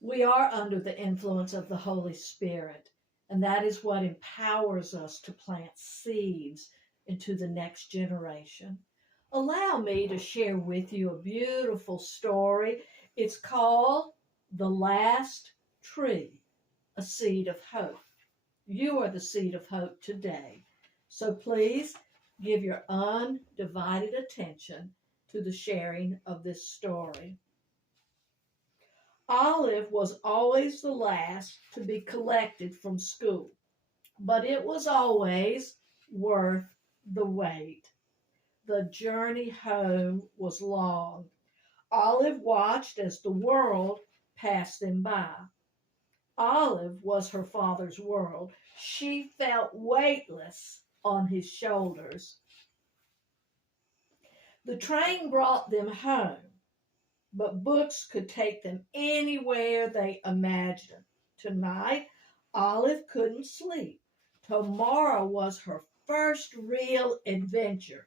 We are under the influence of the Holy Spirit, and that is what empowers us to plant seeds into the next generation. Allow me to share with you a beautiful story. It's called The Last Tree, a Seed of Hope. You are the seed of hope today. So please give your undivided attention to the sharing of this story. Olive was always the last to be collected from school, but it was always worth the wait. The journey home was long. Olive watched as the world passed them by. Olive was her father's world. She felt weightless on his shoulders. The train brought them home, but books could take them anywhere they imagined. Tonight, Olive couldn't sleep. Tomorrow was her first real adventure.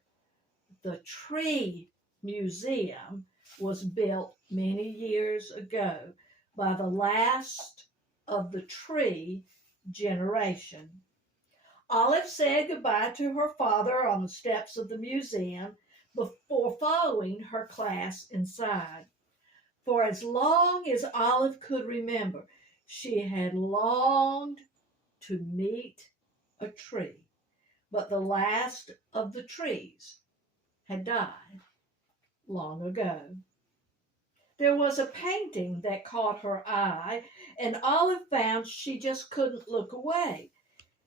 The Tree Museum was built many years ago by the last of the Tree generation. Olive said goodbye to her father on the steps of the museum before following her class inside. For as long as Olive could remember, she had longed to meet a tree, but the last of the trees had died long ago. There was a painting that caught her eye, and Olive found she just couldn't look away.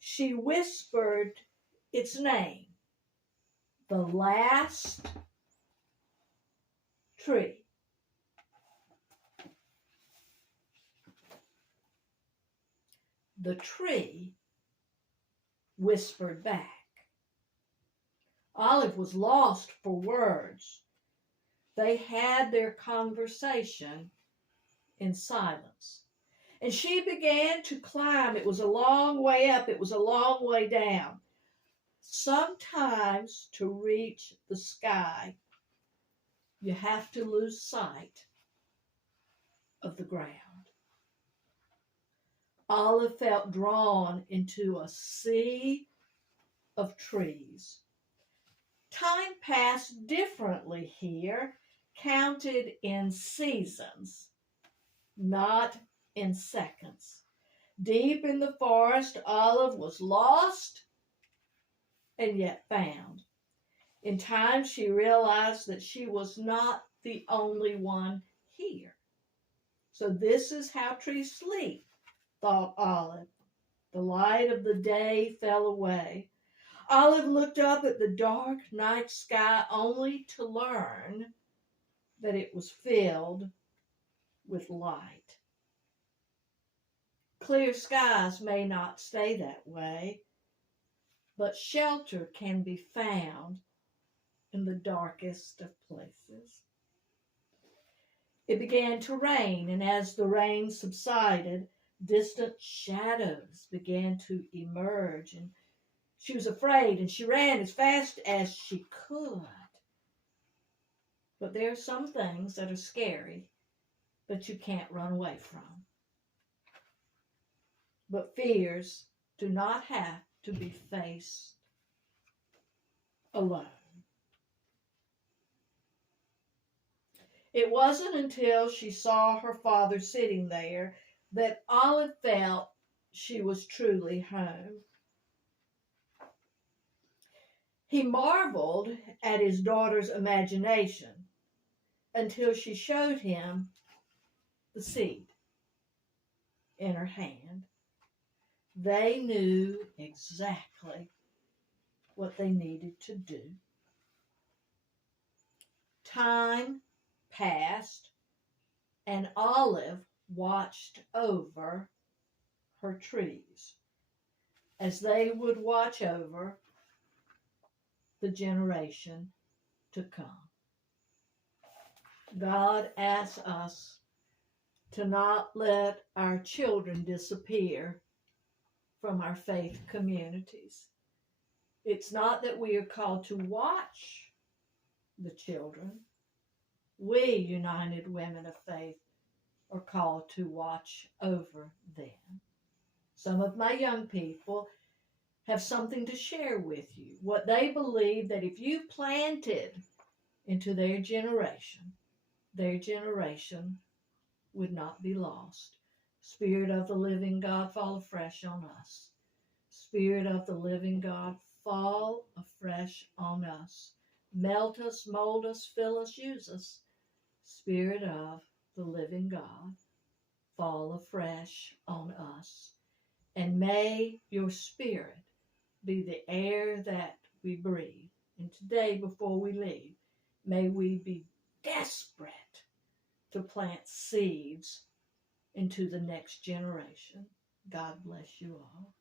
She whispered its name, The Last Tree. The tree whispered back. Olive was lost for words. They had their conversation in silence. And she began to climb. It was a long way up, it was a long way down. Sometimes to reach the sky, you have to lose sight of the ground. Olive felt drawn into a sea of trees. Time passed differently here, counted in seasons, not in seconds. Deep in the forest, Olive was lost and yet found. In time, she realized that she was not the only one here. So this is how trees sleep, thought Olive. The light of the day fell away. Olive looked up at the dark night sky only to learn that it was filled with light. Clear skies may not stay that way, but shelter can be found in the darkest of places. It began to rain, and as the rain subsided, distant shadows began to emerge, and she was afraid, and she ran as fast as she could. But there are some things that are scary that you can't run away from. But fears do not have to be faced alone. It wasn't until she saw her father sitting there that Olive felt she was truly home. He marveled at his daughter's imagination until she showed him the seed in her hand. They knew exactly what they needed to do. Time passed, and Olive watched over her trees as they would watch over the generation to come. God asks us to not let our children disappear from our faith communities. It's not that we are called to watch the children. We, United Women of Faith, are called to watch over them. Some of my young people have something to share with you. What they believe that if you planted into their generation would not be lost. Spirit of the living God, fall afresh on us. Spirit of the living God, fall afresh on us. Melt us, mold us, fill us, use us. Spirit of the living God, fall afresh on us. And may your spirit be the air that we breathe. And today, before we leave, may we be desperate to plant seeds into the next generation. God bless you all.